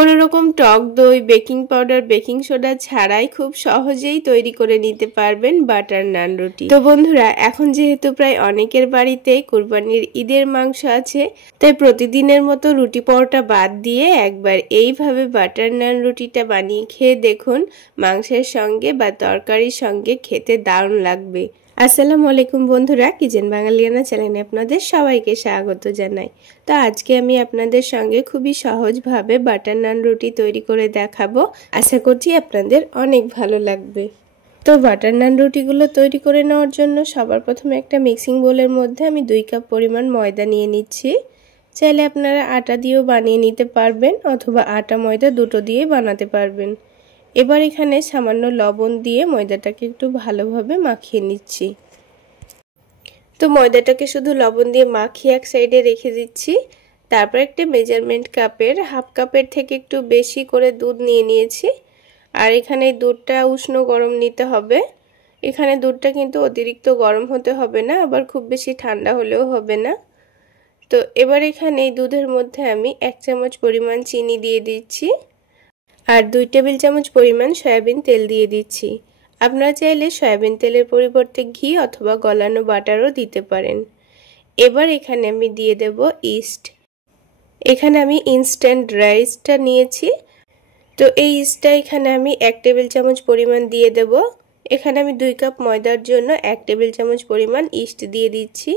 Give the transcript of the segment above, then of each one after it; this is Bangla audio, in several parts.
কোনো রকম টক দই, বেকিং পাউডার, বেকিং সোডা ছাড়াই খুব সহজেই তৈরি করে নিতে পারবেন বাটার নান রুটি। তো বন্ধুরা, এখন যেহেতু প্রায় অনেকের বাড়িতেই কুরবানির ঈদের মাংস আছে, তাই প্রতিদিনের মতো রুটি পরোটা বাদ দিয়ে একবার এইভাবে বাটার নান রুটিটা বানিয়ে খেয়ে দেখুন। মাংসের সঙ্গে বা তরকারির সঙ্গে খেতে দারুণ লাগবে। আসসালামু আলাইকুম বন্ধুরা, কিচেন বাঙালিয়ানা চ্যানেলে আপনাদের সবাইকে স্বাগত জানাই। তো আজকে আমি আপনাদের সঙ্গে খুবই সহজভাবে বাটার নান রুটি তৈরি করে দেখাবো। আশা করছি আপনাদের অনেক ভালো লাগবে। তো বাটার নান রুটিগুলো তৈরি করে নেওয়ার জন্য সবার প্রথমে একটা মিক্সিং বোলের মধ্যে আমি 2 কাপ পরিমাণ ময়দা নিয়ে নিচ্ছি। চাইলে আপনারা আটা দিয়েও বানিয়ে নিতে পারবেন অথবা আটা ময়দা দুটো দিয়ে বানাতে পারবেন। এবার এখানে সামান্য লবণ দিয়ে ময়দাটাকে একটু ভালোভাবে মাখিয়ে নিচ্ছি। তো ময়দাটাকে শুধু লবণ দিয়ে মাখিয়ে এক সাইডে রেখে দিচ্ছি। তারপর একটা মেজারমেন্ট কাপের হাফ কাপের থেকে একটু বেশি করে দুধ নিয়ে নিয়েছি। আর এখানে দুধটা উষ্ণ গরম নিতে হবে। এখানে দুধটা কিন্তু অতিরিক্ত গরম হতে হবে না, আবার খুব বেশি ঠান্ডা হলেও হবে না। তো এবার এখানে এই দুধের মধ্যে আমি 1 চামচ পরিমাণ চিনি দিয়ে দিচ্ছি আর 2 টেবিল চামচ পরিমাণ সয়াবিন তেল দিয়ে দিচ্ছি। আপনারা চাইলে সয়াবিন তেলের পরিবর্তে ঘি অথবা গলানো বাটারও দিতে পারেন। এবার এখানে আমি দিয়ে দেব ইস্ট। এখানে আমি ইনস্ট্যান্ট ড্রাই ইস্টটা নিয়েছি। তো এই ইস্টটা এখানে আমি 1 টেবিল চামচ পরিমাণ দিয়ে দেব। এখানে আমি 2 কাপ ময়দার জন্য 1 টেবিল চামচ পরিমাণ ইস্ট দিয়ে দিচ্ছি।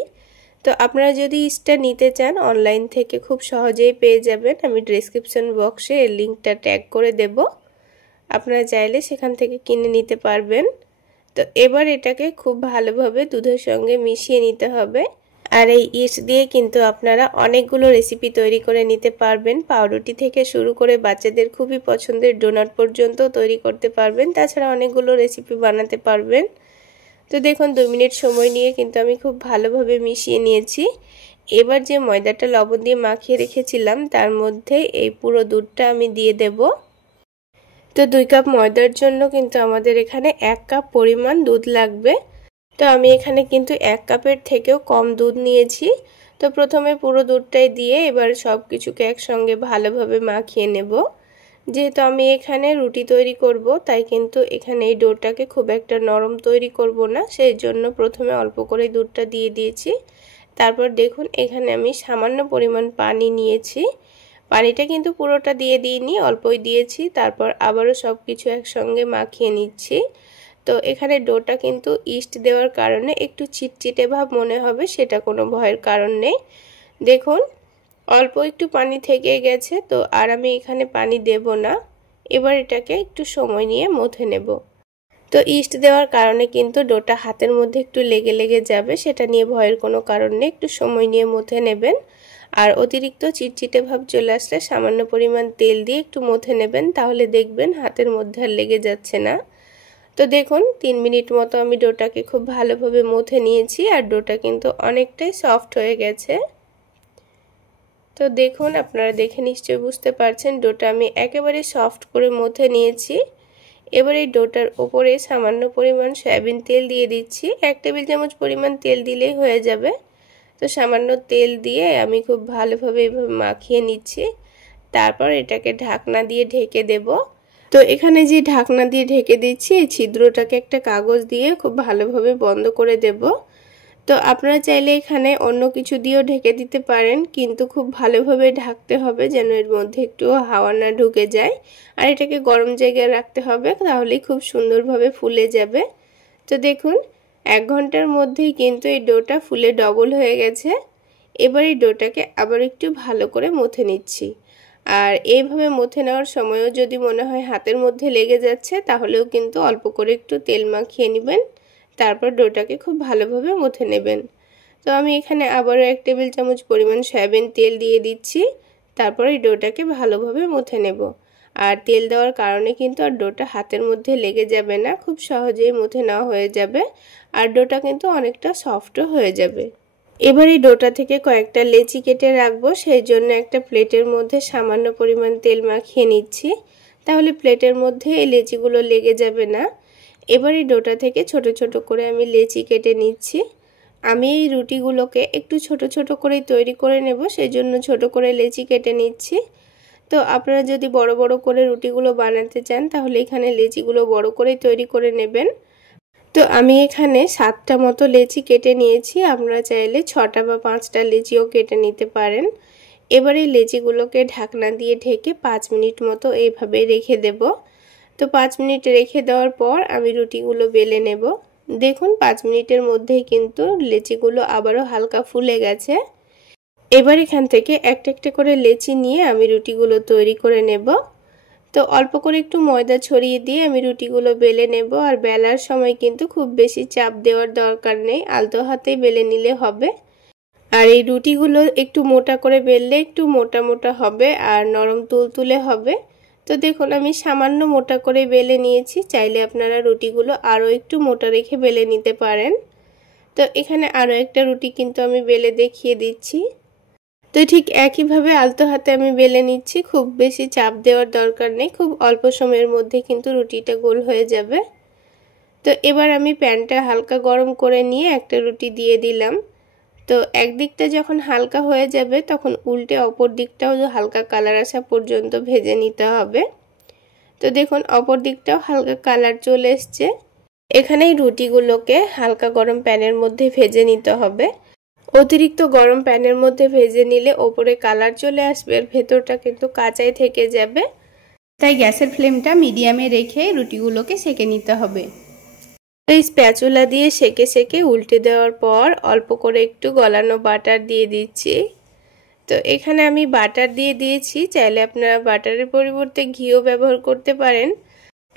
তো আপনারা যদি ইস্টটা নিতে চান অনলাইন থেকে খুব সহজেই পেয়ে যাবেন। আমি ডেসক্রিপশন বক্সে এর লিঙ্কটা ট্যাগ করে দেব, আপনারা চাইলে সেখান থেকে কিনে নিতে পারবেন। তো এবার এটাকে খুব ভালোভাবে দুধের সঙ্গে মিশিয়ে নিতে হবে। আর এই ইস্ট দিয়ে কিন্তু আপনারা অনেকগুলো রেসিপি তৈরি করে নিতে পারবেন। পাউরুটি থেকে শুরু করে বাচ্চাদের খুবই পছন্দের ডোনাট পর্যন্ত তৈরি করতে পারবেন। তাছাড়া অনেকগুলো রেসিপি বানাতে পারবেন। তো দেখুন 2 মিনিট সময় নিয়ে কিন্তু আমি খুব ভালোভাবে মিশিয়ে নিয়েছি। এবার যে ময়দাটা লবণ দিয়ে মাখিয়ে রেখেছিলাম তার মধ্যে এই পুরো দুধটা আমি দিয়ে দেব। তো 2 কাপ ময়দার জন্য কিন্তু আমাদের এখানে 1 কাপ পরিমাণ দুধ লাগবে। তো আমি এখানে কিন্তু 1 কাপের থেকেও কম দুধ নিয়েছি। তো প্রথমে পুরো দুধটাই দিয়ে এবার সব কিছুকে একসঙ্গে ভালোভাবে মাখিয়ে নেব। যেহেতু আমি এখানে রুটি তৈরি করব, তাই কিন্তু এখানে এই ডোটাকে খুব একটা নরম তৈরি করব না, সেই জন্য প্রথমে অল্প করে দুধটা দিয়ে দিয়েছি। তারপর দেখুন এখানে আমি সামান্য পরিমাণ পানি নিয়েছি। পানিটা কিন্তু পুরোটা দিয়ে দিইনি, অল্পই দিয়েছি। তারপর আবারও সব কিছু একসঙ্গে মাখিয়ে নিচ্ছি। তো এখানে ডোটা কিন্তু ইস্ট দেওয়ার কারণে একটু চিটচিটে ভাব মনে হবে, সেটা কোনো ভয়ের কারণ নেই। দেখুন অল্প একটু পানি থেকে গেছে, তো আর আমি এখানে পানি দেব না। এবার এটাকে একটু সময় নিয়ে মথে নেব। তো ইস্ট দেওয়ার কারণে কিন্তু ডোটা হাতের মধ্যে একটু লেগে লেগে যাবে, সেটা নিয়ে ভয়ের কোনো কারণ নেই। একটু সময় নিয়ে মথে নেবেন। আর অতিরিক্ত চিটচিটে ভাব চলে আসলে সামান্য পরিমাণ তেল দিয়ে একটু মথে নেবেন, তাহলে দেখবেন হাতের মধ্যে আর লেগে যাচ্ছে না। তো দেখুন 3 মিনিট মতো আমি ডোটাকে খুব ভালোভাবে মথে নিয়েছি আর ডোটা কিন্তু অনেকটাই সফট হয়ে গেছে। তো দেখুন আপনারা দেখে নিশ্চয়ই বুঝতে পারছেন ডোটা আমি একেবারে সফট করে মথে নিয়েছি। এবার এই ডোটার উপরে সামান্য পরিমাণ সয়াবিন তেল দিয়ে দিচ্ছি। 1 টেবিল চামচ পরিমাণ তেল দিলেই হয়ে যাবে। তো সামান্য তেল দিয়ে আমি খুব ভালোভাবে এইভাবে মাখিয়ে নিচ্ছি। তারপর এটাকে ঢাকনা দিয়ে ঢেকে দেব। তো এখানে যে ঢাকনা দিয়ে ঢেকে দিচ্ছি, এই ছিদ্রটাকে একটা কাগজ দিয়ে খুব ভালোভাবে বন্ধ করে দেব। তো আপনারা চাইলে এখানে অন্য কিছু দিয়েও ঢেকে দিতে পারেন, কিন্তু খুব ভালোভাবে ঢাকতে হবে যেন এর মধ্যে একটু হাওয়া না ঢুকে যায়। আর এটাকে গরম জায়গায় রাখতে হবে, তাহলেই খুব সুন্দরভাবে ফুলে যাবে। তো দেখুন 1 ঘন্টার মধ্যেই কিন্তু এই ডোটা ফুলে ডবল হয়ে গেছে। এবার এই ডোটাকে আবার একটু ভালো করে মথে নিচ্ছি। আর এইভাবে মথে নেওয়ার সময়ও যদি মনে হয় হাতের মধ্যে লেগে যাচ্ছে, তাহলেও কিন্তু অল্প করে একটু তেল মাখিয়ে নেবেন। তারপর ডোটাকে খুব ভালোভাবে মথে নেবেন। তো আমি এখানে আবারও 1 টেবিল চামচ পরিমাণ সয়াবিন তেল দিয়ে দিচ্ছি। তারপর এই ডোটাকে ভালোভাবে মথে নেব। আর তেল দেওয়ার কারণে কিন্তু আর ডোটা হাতের মধ্যে লেগে যাবে না, খুব সহজেই মথে নেওয়া হয়ে যাবে। আর ডোটা কিন্তু অনেকটা সফটও হয়ে যাবে। এবার এই ডোটা থেকে কয়েকটা লেচি কেটে রাখবো, সেই জন্য একটা প্লেটের মধ্যে সামান্য পরিমাণ তেল মাখিয়ে নিচ্ছি, তাহলে প্লেটের মধ্যে এই লেচিগুলো লেগে যাবে না। এবার এই ডোটা থেকে ছোট ছোট করে আমি লেচি কেটে নিচ্ছি। আমি এই রুটিগুলোকে একটু ছোট ছোট করে তৈরি করে নেব, সেই জন্য ছোট করে লেচি কেটে নিচ্ছি। তো তো আপনারা যদি বড় বড় করে রুটিগুলো বানাতে চান তাহলে এখানে লেচিগুলো বড় করে তৈরি করে নেবেন। তো আমি এখানে 7টা মতো লেচি কেটে নিয়েছি, আপনারা চাইলে 6টা বা 5টা লেচিও কেটে নিতে পারেন। এবার এই লেচিগুলোকে ঢাকনা দিয়ে ঢেকে 5 মিনিট মতো এইভাবে রেখে দেব। তো 5 মিনিট রেখে দেওয়ার পর আমি রুটিগুলো বেলে নেব। দেখুন 5 মিনিটের মধ্যেই কিন্তু লেচিগুলো আবারও হালকা ফুলে গেছে। এবার এখান থেকে একটা একটা করে লেচি নিয়ে আমি রুটিগুলো তৈরি করে নেব। তো অল্প করে একটু ময়দা ছড়িয়ে দিয়ে আমি রুটিগুলো বেলে নেব। আর বেলার সময় কিন্তু খুব বেশি চাপ দেওয়ার দরকার নেই, আলতো হাতেই বেলে নিলে হবে। আর এই রুটিগুলো একটু মোটা করে বেললে একটু মোটা মোটা হবে আর নরম তুলতুলে হবে। তো দেখুন আমি সামান্য মোটা করে বেলে নিয়েছি, চাইলে আপনারা রুটিগুলো আরও একটু মোটা রেখে বেলে নিতে পারেন। তো এখানে আরও একটা রুটি কিন্তু আমি বেলে দেখিয়ে দিচ্ছি। তো ঠিক একইভাবে আলতো হাতে আমি বেলে নিচ্ছি, খুব বেশি চাপ দেওয়ার দরকার নেই, খুব অল্প সময়ের মধ্যে কিন্তু রুটিটা গোল হয়ে যাবে। তো এবার আমি প্যানটা হালকা গরম করে নিয়ে একটা রুটি দিয়ে দিলাম। তো একদিকটা যখন হালকা হয়ে যাবে তখন উল্টে অপর দিকটাও হালকা কালার আসা পর্যন্ত ভেজে নিতে হবে। তো দেখুন অপর দিকটাও হালকা কালার চলে এসছে। এখানে রুটিগুলোকে হালকা গরম প্যানের মধ্যে ভেজে নিতে হবে। অতিরিক্ত গরম প্যানের মধ্যে ভেজে নিলে ওপরে কালার চলে আসবে আর ভেতরটা কিন্তু কাঁচাই থেকে যাবে। তাই গ্যাসের ফ্লেমটা মিডিয়ামে রেখে রুটিগুলোকে সেঁকে নিতে হবে। এই স্প্যাচুলা দিয়ে সেঁকে সেঁকে উল্টে দেওয়ার পর অল্প করে একটু গলানো বাটার দিয়ে দিচ্ছি। তো এখানে আমি বাটার দিয়ে দিয়েছি, চাইলে আপনারা বাটারের পরিবর্তে ঘিও ব্যবহার করতে পারেন।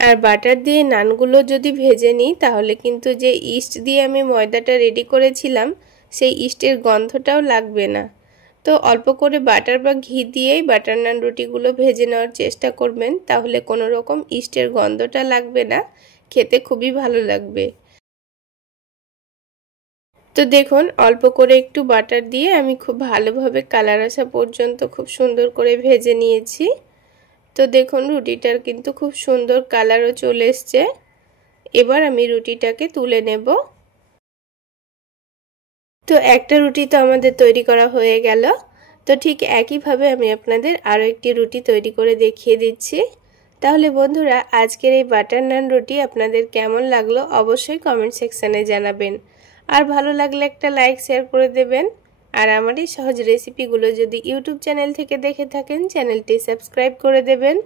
আর বাটার দিয়ে নানগুলো যদি ভেজে নিই তাহলে কিন্তু যে ইস্ট দিয়ে আমি ময়দাটা রেডি করেছিলাম সেই ইস্টের গন্ধটাও লাগবে না। তো অল্প করে বাটার বা ঘি দিয়েই বাটার নান রুটিগুলো ভেজে নেওয়ার চেষ্টা করবেন, তাহলে কোনো রকম ইস্টের গন্ধটা লাগবে না, খেতে খুবই ভালো লাগবে। তো দেখুন অল্প করে একটু বাটার দিয়ে আমি খুব ভালোভাবে কালার আসা পর্যন্ত খুব সুন্দর করে ভেজে নিয়েছি। তো দেখুন রুটিটার কিন্তু খুব সুন্দর কালারও চলে এসছে। এবার আমি রুটিটাকে তুলে নেব। তো একটা রুটি তো আমাদের তৈরি করা হয়ে গেল। তো ঠিক একইভাবে আমি আপনাদের আরও একটি রুটি তৈরি করে দেখিয়ে দিচ্ছি। তাহলে বন্ধুরা আজকের এই বাটার নান রুটি আপনাদের কেমন লাগলো অবশ্যই কমেন্ট সেকশানে জানাবেন। আর ভালো লাগলে একটা লাইক শেয়ার করে দেবেন। আর আমার এই সহজ রেসিপিগুলো যদি ইউটিউব চ্যানেল থেকে দেখে থাকেন চ্যানেলটি সাবস্ক্রাইব করে দেবেন।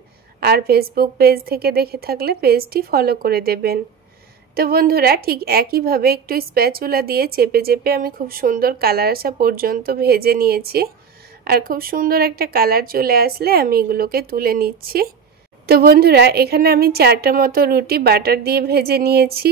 আর ফেসবুক পেজ থেকে দেখে থাকলে পেজটি ফলো করে দেবেন। তো বন্ধুরা ঠিক একইভাবে একটু স্প্যাচুলা দিয়ে চেপে চেপে আমি খুব সুন্দর কালার আসা পর্যন্ত ভেজে নিয়েছি। আর খুব সুন্দর একটা কালার চলে আসলে আমি এগুলোকে তুলে নিচ্ছি। তো বন্ধুরা এখানে আমি 4টা মতো রুটি বাটার দিয়ে ভেজে নিয়েছি,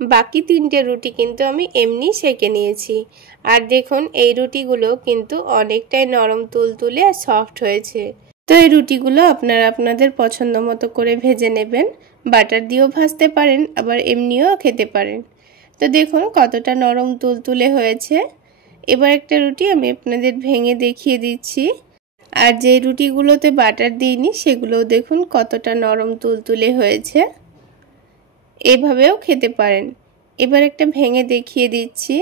বাকি 3টে রুটি কিন্তু আমি এমনি সেঁকে নিয়েছি। আর দেখুন এই রুটিগুলো কিন্তু অনেকটাই নরম তুলতুলে আর সফট হয়েছে। তো এই রুটিগুলো আপনারা আপনাদের পছন্দ মতো করে ভেজে নেবেন, বাটার দিয়েও ভাজতে পারেন আবার এমনিও খেতে পারেন। তো দেখুন কতটা নরম তুলতুলে হয়েছে। এবার একটা রুটি আমি আপনাদের ভেঙে দেখিয়ে দিচ্ছি। আর যে রুটিগুলোতে বাটার দিইনি সেগুলোও দেখুন কতটা নরম তুলতুলে হয়েছে। এভাবেও খেতে পারেন। এবার একটা ভেঙে দেখিয়ে দিচ্ছি।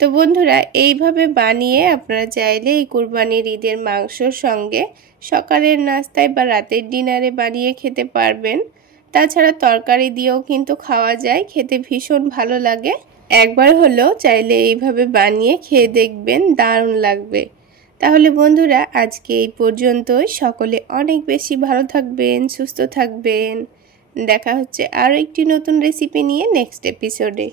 তো বন্ধুরা এইভাবে বানিয়ে আপনারা চাইলে এই কুরবানির ঈদের মাংসর সঙ্গে সকালের নাস্তায় বা রাতের ডিনারে বানিয়ে খেতে পারবেন। তাছাড়া তরকারি দিয়েও কিন্তু খাওয়া যায়, খেতে ভীষণ ভালো লাগে। একবার হলেও চাইলে এইভাবে বানিয়ে খেয়ে দেখবেন, দারুণ লাগবে। তাহলে বন্ধুরা আজকে এই পর্যন্তই। সকলে অনেক বেশি ভালো থাকবেন, সুস্থ থাকবেন। দেখা হচ্ছে আরও একটি নতুন রেসিপি নিয়ে নেক্সট এপিসোডে।